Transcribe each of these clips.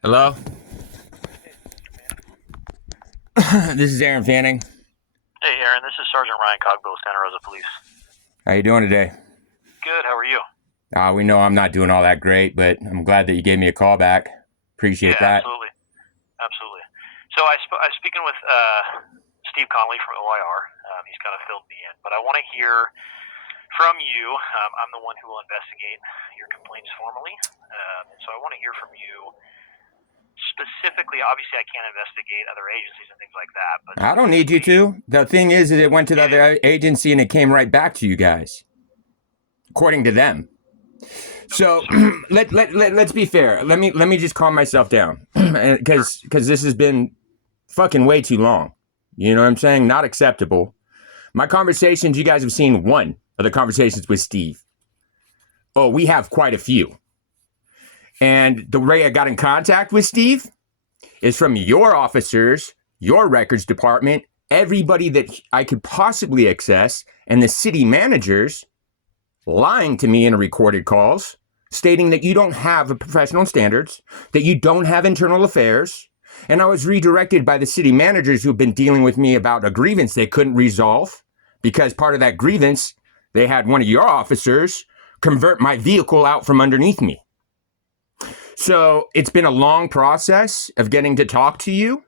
Hello? This is Aaron Fanning. Hey, Aaron, this is Sergeant Ryan Cogbill, Santa Rosa Police. How you doing today? Good, how are you? We know I'm not doing all that great, but I'm glad that you gave me a call back. Appreciate that. Absolutely. So I was speaking with Steve Connolly from OIR. He's kind of filled me in, but I want to hear from you. I'm the one who will investigate your complaints formally, and so I want to hear from you specifically. Obviously, I can't investigate other agencies and things like that, but I don't need you to. The thing is that it went to the other agency and it came right back to you guys, according to them. So let's be fair. Let me just calm myself down, because this has been fucking way too long. You know what I'm saying? Not acceptable. My conversations, you guys have seen one of the conversations with Steve. Oh, we have quite a few. And the way I got in contact with Steve is from your officers, your records department, everybody that I could possibly access, and the city managers lying to me in recorded calls, stating that you don't have professional standards, that you don't have internal affairs. And I was redirected by the city managers who've been dealing with me about a grievance they couldn't resolve, because part of that grievance, they had one of your officers convert my vehicle out from underneath me. So it's been a long process of getting to talk to you,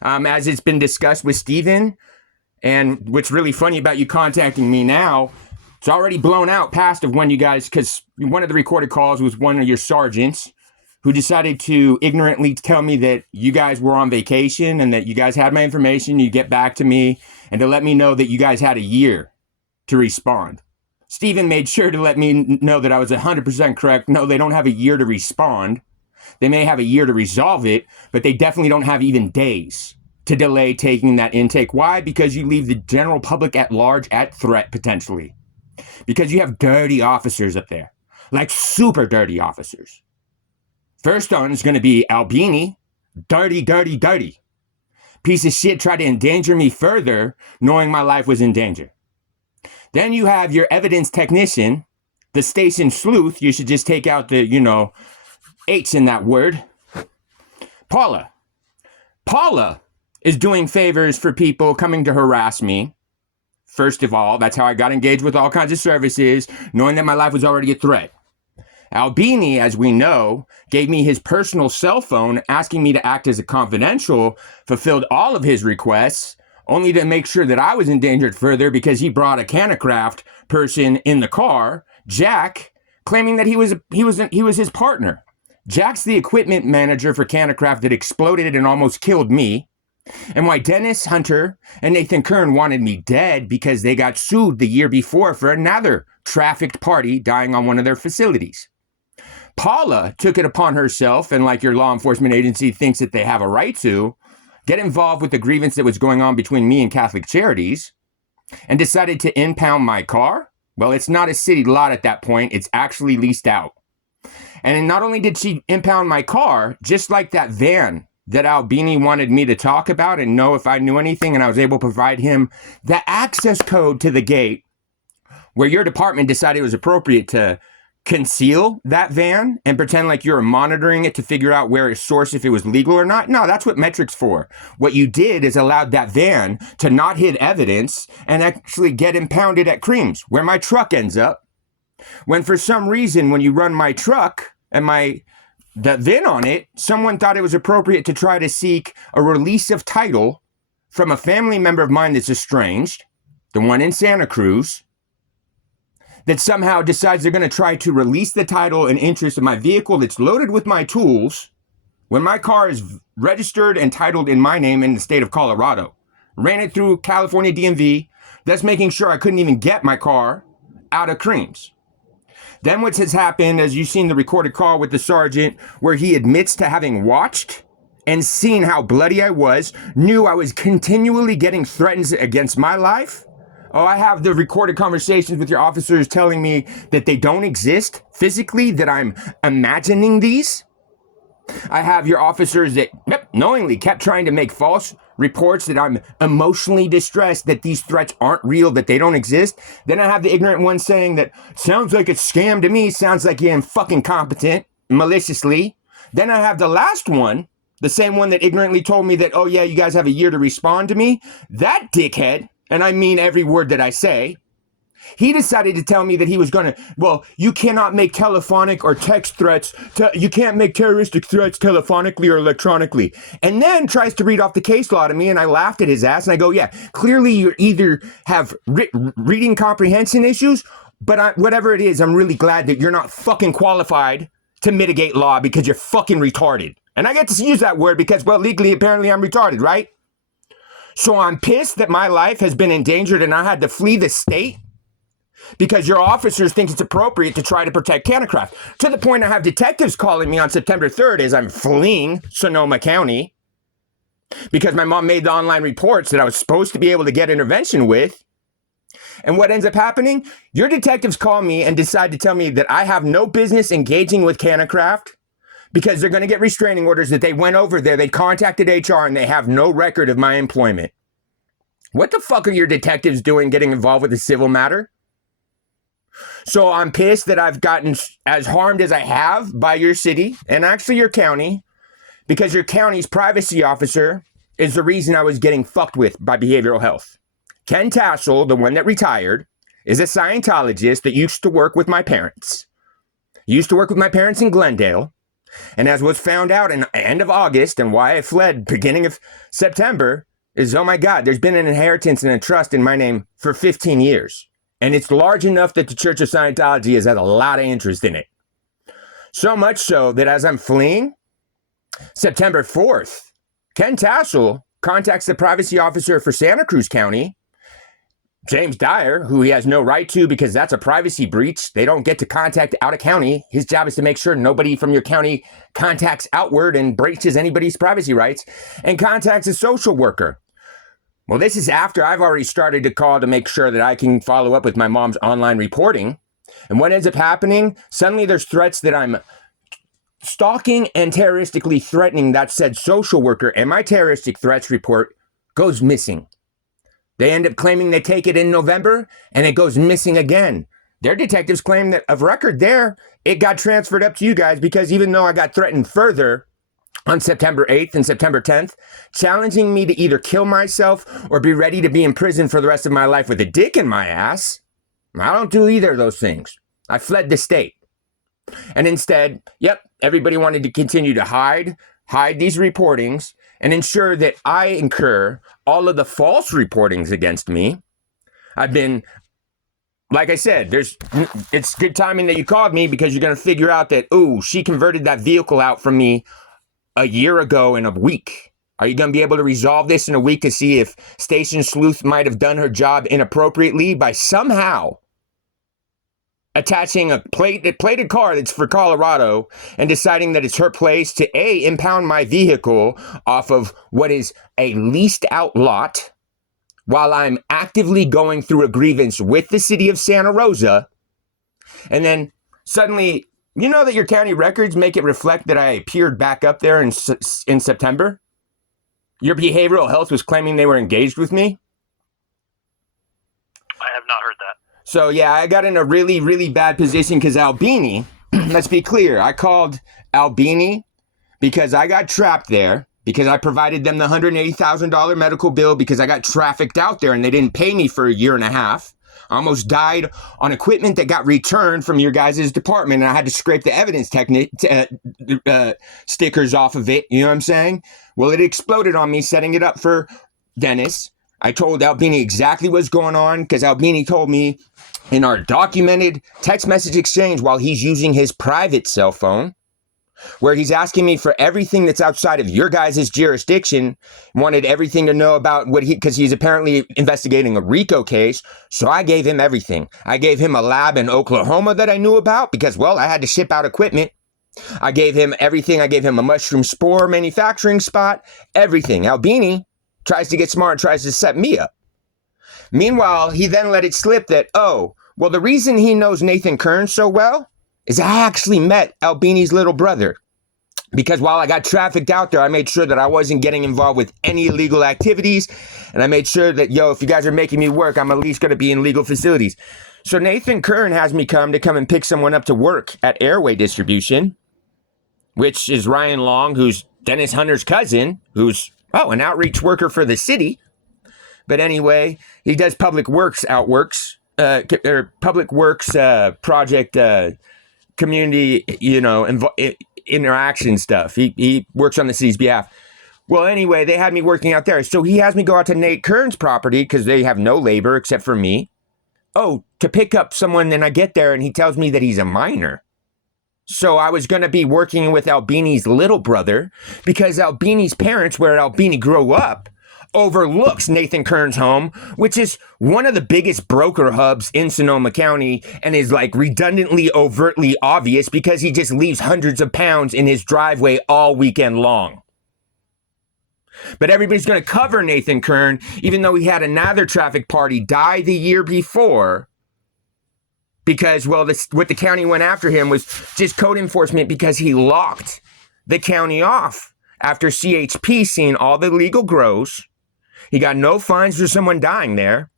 as it's been discussed with Steven. And what's really funny about you contacting me now, it's already blown out past of when you guys, because one of the recorded calls was one of your sergeants who decided to ignorantly tell me that you guys were on vacation and that you guys had my information, you get back to me, and to let me know that you guys had a year to respond. Steven made sure to let me know that I was 100% correct. No, they don't have a year to respond. They may have a year to resolve it, but they definitely don't have even days to delay taking that intake. Why? Because you leave the general public at large at threat, potentially. Because you have dirty officers up there, like super dirty officers. First on is going to be Albini, dirty. Piece of shit tried to endanger me further, knowing my life was in danger. Then you have your evidence technician, the station sleuth. You should just take out the, H in that word. Paula. Paula is doing favors for people coming to harass me. First of all, that's how I got engaged with all kinds of services, knowing that my life was already a threat. Albini, as we know, gave me his personal cell phone, asking me to act as a confidential, fulfilled all of his requests, only to make sure that I was endangered further because he brought a CANACRAFT person in the car, Jack, claiming that he was his partner. Jack's the equipment manager for CANACRAFT that exploded and almost killed me. And why Dennis Hunter and Nathan Kern wanted me dead because they got sued the year before for another trafficked party dying on one of their facilities. Paula took it upon herself, and like your law enforcement agency thinks that they have a right to, get involved with the grievance that was going on between me and Catholic Charities, and decided to impound my car. Well, it's not a city lot at that point. It's actually leased out. And not only did she impound my car, just like that van that Albini wanted me to talk about and know if I knew anything, and I was able to provide him the access code to the gate, where your department decided it was appropriate to conceal that van and pretend like you're monitoring it to figure out where it's sourced, if it was legal or not. No, that's what metric's for. What you did is allowed that van to not hid evidence and actually get impounded at Creams, where my truck ends up. When for some reason, when you run my truck and the VIN on it, someone thought it was appropriate to try to seek a release of title from a family member of mine that's estranged, the one in Santa Cruz, that somehow decides they're going to try to release the title and interest of my vehicle that's loaded with my tools when my car is registered and titled in my name in the state of Colorado. Ran it through California DMV, thus making sure I couldn't even get my car out of Creams. Then what has happened, as you've seen the recorded call with the sergeant, where he admits to having watched and seen how bloody I was, knew I was continually getting threatened against my life. Oh, I have the recorded conversations with your officers telling me that they don't exist physically, that I'm imagining these. I have your officers that knowingly kept trying to make false reports that I'm emotionally distressed, that these threats aren't real, that they don't exist. Then I have the ignorant ones saying that sounds like it's scam to me, sounds like you're fucking competent, maliciously. Then I have the last one, the same one that ignorantly told me that, oh yeah, you guys have a year to respond to me. That dickhead, and I mean every word that I say, he decided to tell me that he was going to, well, you cannot make telephonic or text threats. You can't make terroristic threats telephonically or electronically. And then tries to read off the case law to me, and I laughed at his ass, and I go, yeah, clearly you either have reading comprehension issues, but whatever it is, I'm really glad that you're not fucking qualified to mitigate law because you're fucking retarded. And I get to use that word because, well, legally, apparently I'm retarded, right? So I'm pissed that my life has been endangered and I had to flee the state because your officers think it's appropriate to try to protect CANACRAFT. To the point I have detectives calling me on September 3rd as I'm fleeing Sonoma County because my mom made the online reports that I was supposed to be able to get intervention with. And what ends up happening? Your detectives call me and decide to tell me that I have no business engaging with CANACRAFT because they're going to get restraining orders, that they went over there, they contacted HR, and they have no record of my employment. What the fuck are your detectives doing getting involved with a civil matter? So I'm pissed that I've gotten as harmed as I have by your city and actually your county, because your county's privacy officer is the reason I was getting fucked with by behavioral health. Ken Tassel, the one that retired, is a Scientologist that used to work with my parents. He used to work with my parents in Glendale. And as was found out in the end of August and why I fled beginning of September is, oh my God, there's been an inheritance and a trust in my name for 15 years. And it's large enough that the Church of Scientology has had a lot of interest in it. So much so that as I'm fleeing, September 4th, Ken Tassel contacts the privacy officer for Santa Cruz County, James Dyer, who he has no right to because that's a privacy breach. They don't get to contact out of county. His job is to make sure nobody from your county contacts outward and breaches anybody's privacy rights, and contacts a social worker. Well, this is after I've already started to call to make sure that I can follow up with my mom's online reporting. And what ends up happening? Suddenly there's threats that I'm stalking and terroristically threatening that said social worker, and my terroristic threats report goes missing. They end up claiming they take it in November and it goes missing again. Their detectives claim that of record there, it got transferred up to you guys because even though I got threatened further on September 8th and September 10th, challenging me to either kill myself or be ready to be in prison for the rest of my life with a dick in my ass, I don't do either of those things. I fled the state. And instead, yep, everybody wanted to continue to hide these reportings and ensure that I incur all of the false reportings against me. I've been, like I said, it's good timing that you called me because you're going to figure out that, ooh, she converted that vehicle out from me a year ago in a week. Are you going to be able to resolve this in a week to see if Station SLUTH might have done her job inappropriately by somehow attaching a plated car that's for Colorado and deciding that it's her place to impound my vehicle off of what is a leased out lot while I'm actively going through a grievance with the city of Santa Rosa. And then suddenly, you know that your county records make it reflect that I appeared back up there in September? Your behavioral health was claiming they were engaged with me? I have not heard that. So yeah, I got in a really, really bad position because Albini, let's be clear, I called Albini because I got trapped there, because I provided them the $180,000 medical bill because I got trafficked out there and they didn't pay me for a year and a half. I almost died on equipment that got returned from your guys' department, and I had to scrape the evidence stickers off of it. You know what I'm saying? Well, it exploded on me setting it up for Dennis. I told Albini exactly what's going on because Albini told me in our documented text message exchange while he's using his private cell phone, where he's asking me for everything that's outside of your guys' jurisdiction, wanted everything to know about because he's apparently investigating a RICO case. So I gave him everything. I gave him a lab in Oklahoma that I knew about because, well, I had to ship out equipment. I gave him everything. I gave him a mushroom spore manufacturing spot, everything. Albini tries to get smart and tries to set me up. Meanwhile, he then let it slip that, oh, well, the reason he knows Nathan Kern so well is I actually met Albini's little brother. Because while I got trafficked out there, I made sure that I wasn't getting involved with any illegal activities. And I made sure that, if you guys are making me work, I'm at least going to be in legal facilities. So Nathan Kern has me come and pick someone up to work at Airway Distribution. which is Ryan Long, who's Dennis Hunter's cousin, who's, an outreach worker for the city. But anyway, he does public works project, community, interaction stuff. He works on the city's behalf. Well, anyway, they had me working out there. So he has me go out to Nate Kern's property because they have no labor except for me. Oh, to pick up someone, and I get there and he tells me that he's a minor. So I was going to be working with Albini's little brother because Albini's parents, where Albini grew up, overlooks Nathan Kern's home, which is one of the biggest broker hubs in Sonoma County and is like redundantly overtly obvious because he just leaves hundreds of pounds in his driveway all weekend long. But everybody's going to cover Nathan Kern, even though he had another traffic party die the year before. Because, what the county went after him was just code enforcement because he locked the county off after CHP seen all the legal grows. He got no fines for someone dying there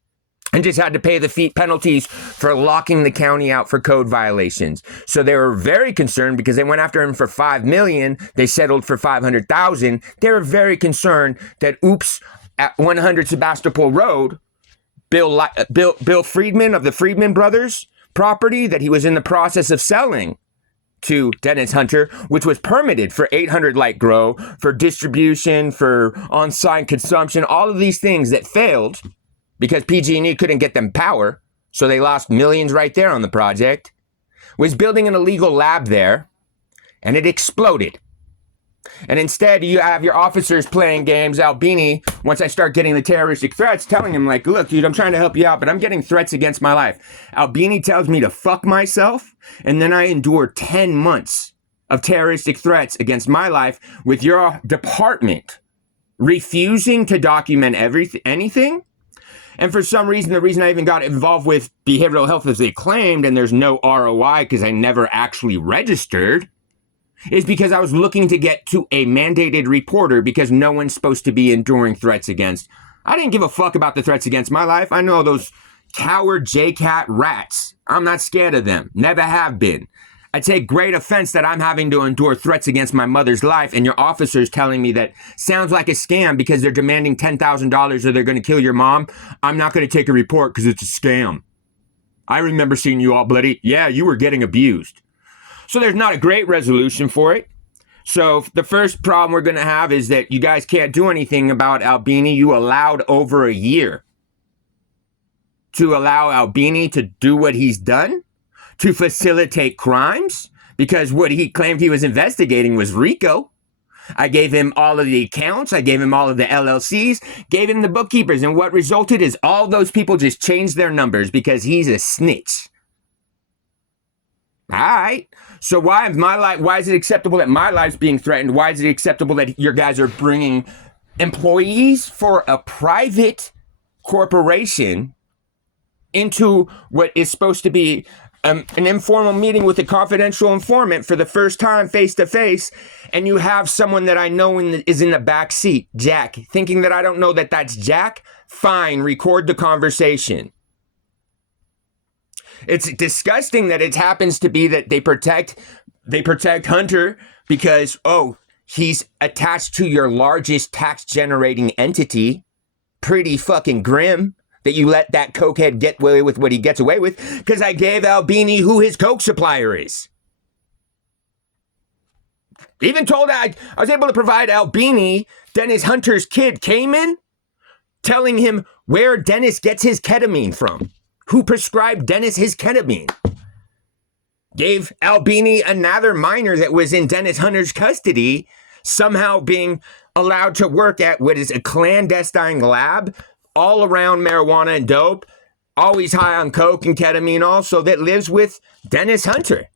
and just had to pay the fee penalties for locking the county out for code violations. So they were very concerned because they went after him for $5 million. They settled for $500,000. They were very concerned that, at 100 Sebastopol Road, Bill Friedman of the Friedman Brothers property that he was in the process of selling to Dennis Hunter, which was permitted for 800 light grow, for distribution, for on-site consumption, all of these things that failed because PG&E couldn't get them power, so they lost millions right there on the project, was building an illegal lab there, and it exploded. And instead, you have your officers playing games. Albini, once I start getting the terroristic threats, telling him, like, look, dude, I'm trying to help you out, but I'm getting threats against my life. Albini tells me to fuck myself, and then I endure 10 months of terroristic threats against my life with your department refusing to document anything. And for some reason, the reason I even got involved with behavioral health as they claimed, and there's no ROI because I never actually registered, is because I was looking to get to a mandated reporter because no one's supposed to be enduring threats against. I didn't give a fuck about the threats against my life. I know those coward JCat rats. I'm not scared of them. Never have been. I take great offense that I'm having to endure threats against my mother's life and your officers telling me that sounds like a scam because they're demanding $10,000 or they're going to kill your mom. I'm not going to take a report because it's a scam. I remember seeing you all bloody. Yeah, you were getting abused. So there's not a great resolution for it. So the first problem we're going to have is that you guys can't do anything about Albini. You allowed over a year to allow Albini to do what he's done, to facilitate crimes, because what he claimed he was investigating was RICO. I gave him all of the accounts. I gave him all of the LLCs, gave him the bookkeepers. And what resulted is all those people just changed their numbers because he's a snitch. All right. So why is it acceptable that my life's being threatened? Why is it acceptable that your guys are bringing employees for a private corporation into what is supposed to be an informal meeting with a confidential informant for the first time face to face, and you have someone that I know is in the back seat, Jack, thinking that I don't know that that's Jack? Fine, record the conversation. It's disgusting that it happens to be that they protect Hunter because, he's attached to your largest tax generating entity. Pretty fucking grim that you let that cokehead get away with what he gets away with because I gave Albini who his coke supplier is. Even told I was able to provide Albini, Dennis Hunter's kid, Cayman, telling him where Dennis gets his ketamine from. Who prescribed Dennis his ketamine. Gave Albini another minor that was in Dennis Hunter's custody, somehow being allowed to work at what is a clandestine lab, all around marijuana and dope, always high on coke and ketamine also, that lives with Dennis Hunter.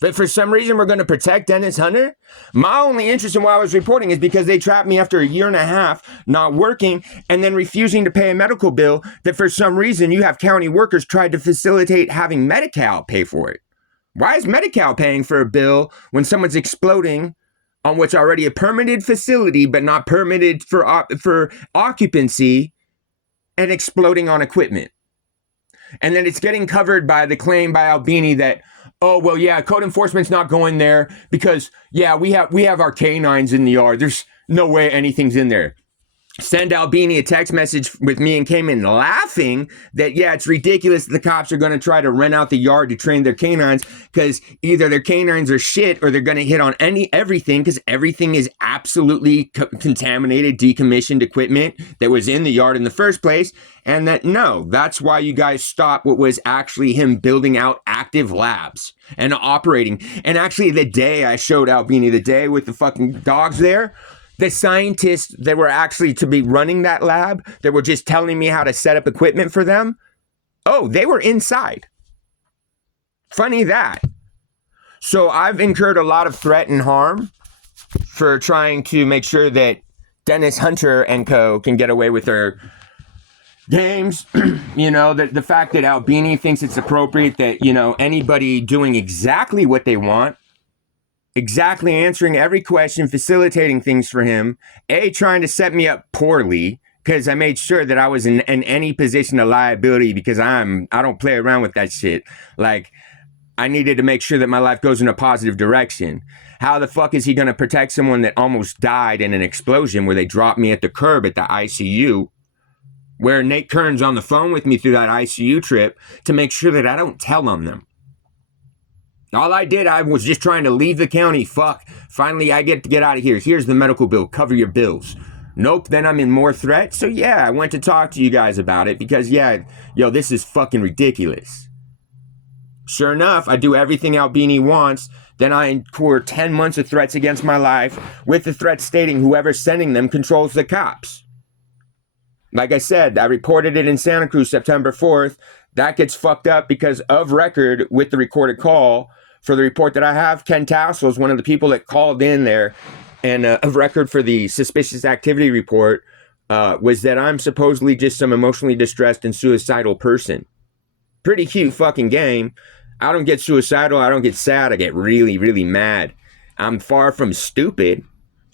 But for some reason, we're going to protect Dennis Hunter? My only interest in why I was reporting is because they trapped me after a year and a half not working and then refusing to pay a medical bill that for some reason you have county workers tried to facilitate having Medi-Cal pay for it. Why is Medi-Cal paying for a bill when someone's exploding on what's already a permitted facility but not permitted for occupancy and exploding on equipment? And then it's getting covered by the claim by Albini that, oh, well, yeah, code enforcement's not going there because, yeah, we have our canines in the yard. There's no way anything's in there. Send Albini a text message with me and Cayman laughing that, yeah, it's ridiculous that the cops are going to try to rent out the yard to train their canines because either their canines are shit or they're going to hit on everything because everything is absolutely contaminated, decommissioned equipment that was in the yard in the first place. And that, no, that's why you guys stopped what was actually him building out active labs and operating. And actually the day I showed Albini, the day with the fucking dogs there, the scientists that were actually to be running that lab, that were just telling me how to set up equipment for them, oh, they were inside. Funny that. So I've incurred a lot of threat and harm for trying to make sure that Dennis Hunter and co. can get away with their games. You know, the fact that Albini thinks it's appropriate that, you know, anybody doing exactly what they want, exactly answering every question, facilitating things for him, trying to set me up poorly because I made sure that I was in any position of liability because I don't play around with that shit. Like, I needed to make sure that my life goes in a positive direction. How the fuck is he going to protect someone that almost died in an explosion where they dropped me at the curb at the ICU, where Nate Kern's on the phone with me through that ICU trip to make sure that I don't tell on them? All I did, I was just trying to leave the county. Fuck. Finally, I get to get out of here. Here's the medical bill. Cover your bills. Nope. Then I'm in more threat. So yeah, I went to talk to you guys about it because yeah, yo, this is fucking ridiculous. Sure enough, I do everything Albini wants. Then I incur 10 months of threats against my life with the threat stating whoever's sending them controls the cops. Like I said, I reported it in Santa Cruz September 4th. That gets fucked up because of record with the recorded call. For the report that I have, Ken Tassel is one of the people that called in there, and of record for the suspicious activity report was that I'm supposedly just some emotionally distressed and suicidal person. Pretty cute fucking game. I don't get suicidal. I don't get sad. I get really, really mad. I'm far from stupid.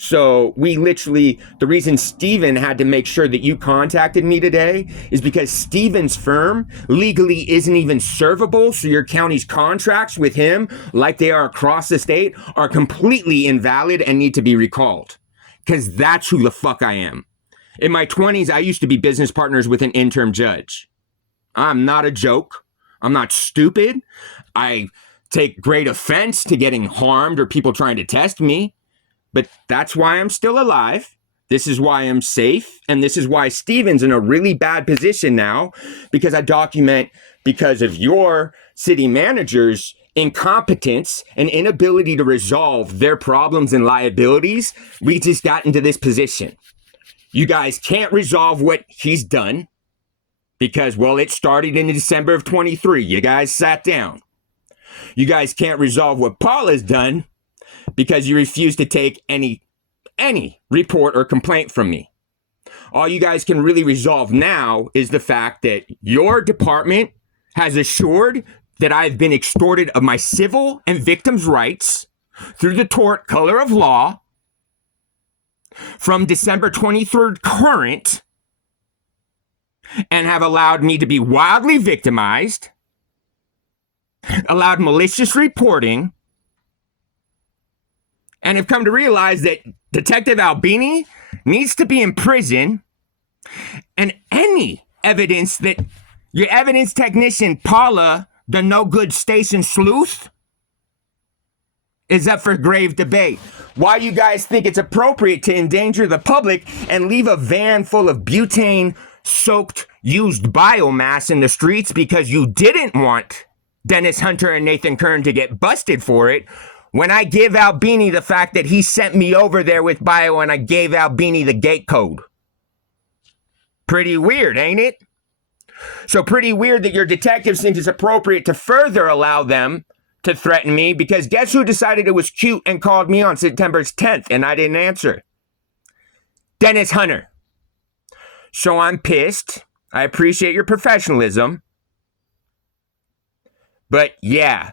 So we literally, the reason Steven had to make sure that you contacted me today is because Steven's firm legally isn't even servable. So your county's contracts with him, like they are across the state, are completely invalid and need to be recalled. Because that's who the fuck I am. In my 20s, I used to be business partners with an interim judge. I'm not a joke. I'm not stupid. I take great offense to getting harmed or people trying to test me. But that's why I'm still alive. This is why I'm safe. And this is why Steven's in a really bad position now, because I document because of your city manager's incompetence and inability to resolve their problems and liabilities. We just got into this position. You guys can't resolve what he's done because, well, it started in December of 23. You guys sat down. You guys can't resolve what Paula's done because you refuse to take any report or complaint from me. All you guys can really resolve now is the fact that your department has assured that I've been extorted of my civil and victims' rights through the tort color of law from December 23rd current and have allowed me to be wildly victimized, allowed malicious reporting, and have come to realize that Detective Albini needs to be in prison, and any evidence that your evidence technician, Paula, the no-good station sleuth, is up for grave debate. Why you guys think it's appropriate to endanger the public and leave a van full of butane-soaked used biomass in the streets because you didn't want Dennis Hunter and Nathan Kern to get busted for it, when I give Albini the fact that he sent me over there with bio and I gave Albini the gate code. Pretty weird, ain't it? So pretty weird that your detectives think it's appropriate to further allow them to threaten me because guess who decided it was cute and called me on September 10th and I didn't answer? Dennis Hunter. So I'm pissed. I appreciate your professionalism. But yeah,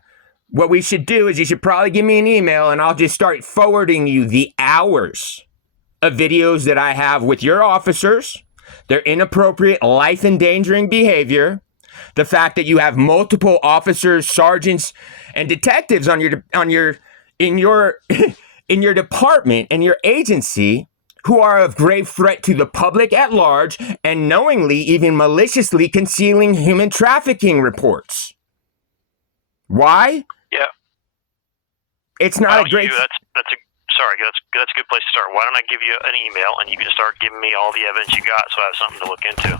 what we should do is you should probably give me an email and I'll just start forwarding you the hours of videos that I have with your officers, their inappropriate life-endangering behavior, The fact that you have multiple officers, sergeants, and detectives in your in your department and your agency who are of grave threat to the public at large and knowingly, even maliciously concealing human trafficking reports. Why? Yeah. It's not a great... That's a good place to start. Why don't I give you an email and you can start giving me all the evidence you got so I have something to look into.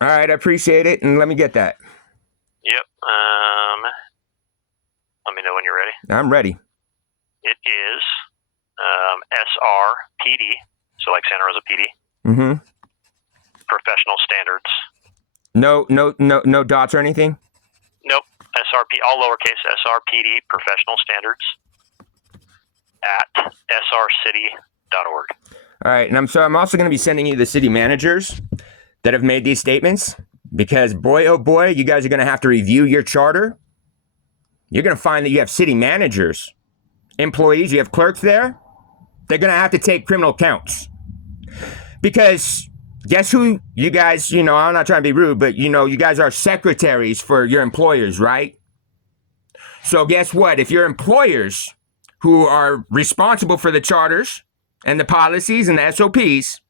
All right, I appreciate it, and let me get that. Yep. Let me know when you're ready. I'm ready. It is SRPD, so like Santa Rosa PD. Mm-hmm. Professional standards. No dots or anything? Nope. SRP, all lowercase, SRPD, professional standards at srcity.org. All right, and I'm also going to be sending you the city managers that have made these statements, because boy, oh boy, you guys are going to have to review your charter. You're going to find that you have city managers, employees, you have clerks there. They're going to have to take criminal counts. Because guess who you guys, I'm not trying to be rude, but you guys are secretaries for your employers, right? So guess what? If your employers who are responsible for the charters and the policies and the SOPs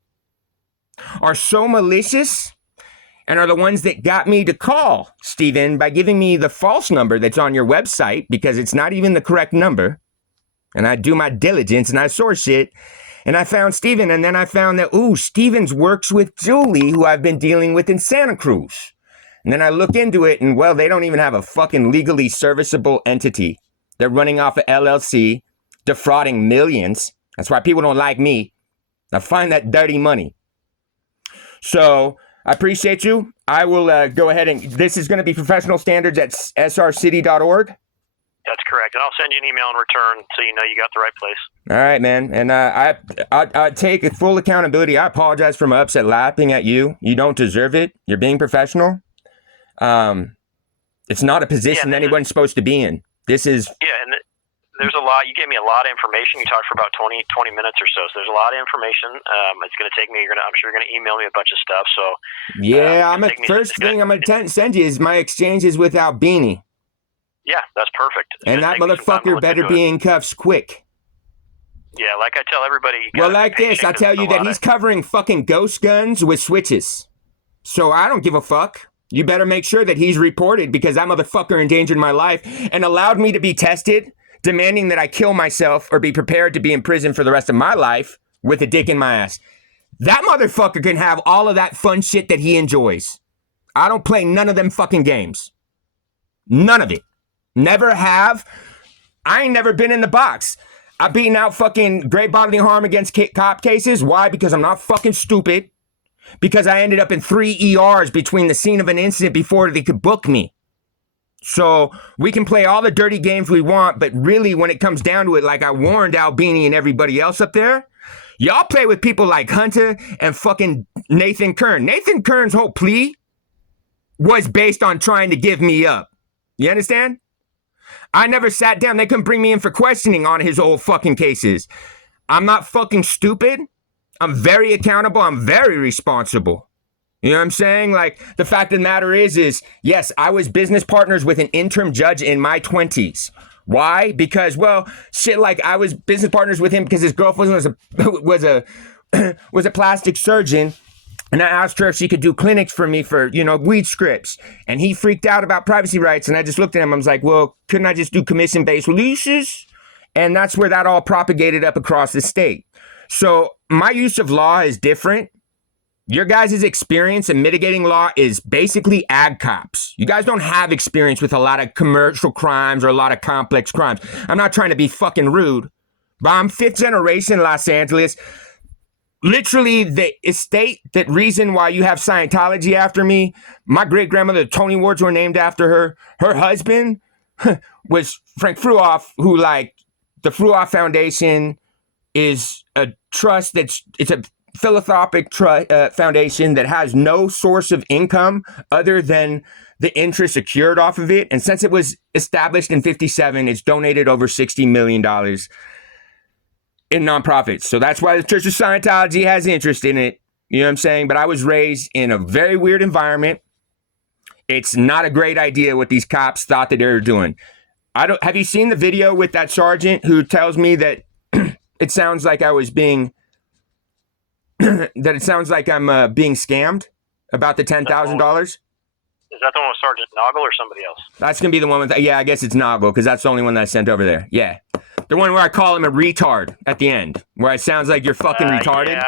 are so malicious and are the ones that got me to call Steven by giving me the false number that's on your website, because it's not even the correct number. And I do my diligence and I source it, and I found Steven, and then I found that, Stevens works with Julie, who I've been dealing with in Santa Cruz. And then I look into it, and well, they don't even have a fucking legally serviceable entity. They're running off of LLC, defrauding millions. That's why people don't like me. I find that dirty money. So I appreciate you. I will go ahead and this is going to be professional standards at srcity.org. That's correct. And I'll send you an email in return so you know you got the right place. All right, man. And I take full accountability. I apologize for my upset laughing at you. You don't deserve it. You're being professional. It's not a position anyone's supposed to be in. This is... Yeah, and there's a lot. You gave me a lot of information. You talked for about 20 minutes or so. So there's a lot of information. It's going to take me. I'm sure you're going to email me a bunch of stuff. So yeah, first thing I'm going to send you is my exchanges with Albini. Yeah, that's perfect. And that motherfucker better be in cuffs quick. Yeah, like I tell everybody. Well, like this, I tell you that he's covering fucking ghost guns with switches. So I don't give a fuck. You better make sure that he's reported, because that motherfucker endangered my life and allowed me to be tested, demanding that I kill myself or be prepared to be in prison for the rest of my life with a dick in my ass. That motherfucker can have all of that fun shit that he enjoys. I don't play none of them fucking games. None of it. Never have. I ain't never been in the box. I've beaten out fucking great bodily harm against cop cases. Why? Because I'm not fucking stupid. Because I ended up in 3 ERs between the scene of an incident before they could book me. So we can play all the dirty games we want, but really when it comes down to it, like I warned Albini and everybody else up there, y'all play with people like Hunter and fucking Nathan Kern. Nathan Kern's whole plea was based on trying to give me up. You understand? I never sat down. They couldn't bring me in for questioning on his old fucking cases. I'm not fucking stupid. I'm very accountable. I'm very responsible. You know what I'm saying? Like, the fact of the matter is, yes, I was business partners with an interim judge in my 20s. Why? Because, well, shit, like, I was business partners with him because his girlfriend was a plastic surgeon. And I asked her if she could do clinics for me for, weed scripts. And he freaked out about privacy rights. And I just looked at him. I was like, well, couldn't I just do commission-based releases? And that's where that all propagated up across the state. So my use of law is different. Your guys' experience in mitigating law is basically ag cops. You guys don't have experience with a lot of commercial crimes or a lot of complex crimes. I'm not trying to be fucking rude, but I'm 5th generation Los Angeles. Literally, the estate, that reason why you have Scientology after me, my great-grandmother, Tony Wards, were named after her. Her husband was Frank Fruoff, who, like, the Fruoff Foundation is a trust it's a philanthropic foundation that has no source of income other than the interest secured off of it. And since it was established in 1957, it's donated over $60 million in nonprofits. So that's why the Church of Scientology has interest in it. You know what I'm saying? But I was raised in a very weird environment. It's not a great idea what these cops thought that they were doing. Have you seen the video with that sergeant who tells me that it sounds like I was being that it sounds like I'm being scammed about the $10,000? Is that the one with Sergeant Noggle or somebody else? That's gonna be the one with, yeah, I guess it's Noggle, because that's the only one that I sent over there. Yeah, the one where I call him a retard at the end, where it sounds like you're fucking retarded.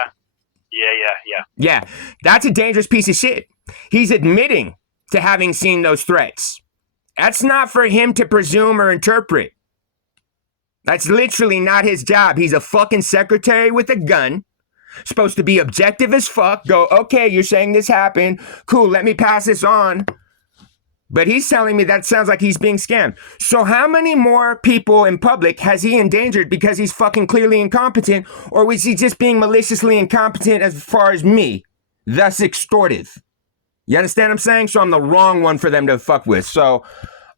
Yeah, that's a dangerous piece of shit. He's admitting to having seen those threats. That's not for him to presume or interpret. That's literally not his job. He's a fucking secretary with a gun, supposed to be objective as fuck, go, okay, you're saying this happened, cool, let me pass this on. But he's telling me that sounds like he's being scammed. So how many more people in public has he endangered because he's fucking clearly incompetent, or was he just being maliciously incompetent as far as me, thus extortive? You understand what I'm saying? So I'm the wrong one for them to fuck with. So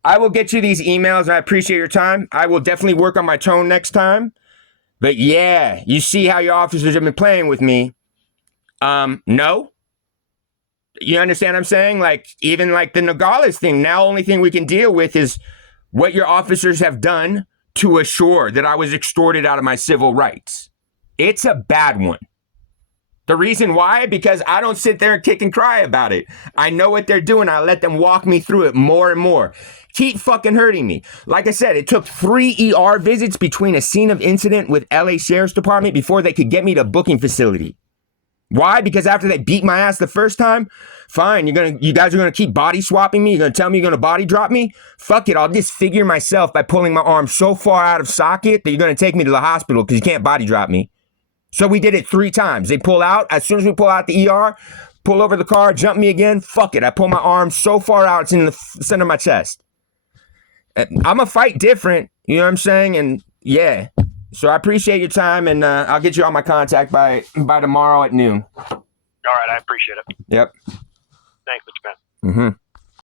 I will get you these emails, and I appreciate your time. I will definitely work on my tone next time. But yeah, you see how your officers have been playing with me. No. You understand what I'm saying? Like, even like the Nogales thing, now only thing we can deal with is what your officers have done to assure that I was extorted out of my civil rights. It's a bad one. The reason why? Because I don't sit there and kick and cry about it. I know what they're doing. I let them walk me through it more and more. Keep fucking hurting me. Like I said, it took 3 ER visits between a scene of incident with LA Sheriff's Department before they could get me to a booking facility. Why? Because after they beat my ass the first time, fine, you guys are gonna keep body swapping me? You're gonna tell me you're gonna body drop me? Fuck it, I'll disfigure myself by pulling my arm so far out of socket that you're gonna take me to the hospital because you can't body drop me. So we did it 3 times. They pull out. As soon as we pull out the ER, pull over the car, jump me again. Fuck it. I pull my arm so far out, it's in the center of my chest. I'm a fight different. You know what I'm saying? And yeah. So I appreciate your time, and I'll get you on my contact by tomorrow at noon. All right. I appreciate it. Yep. Thanks, Mr. Ben. Mm-hmm.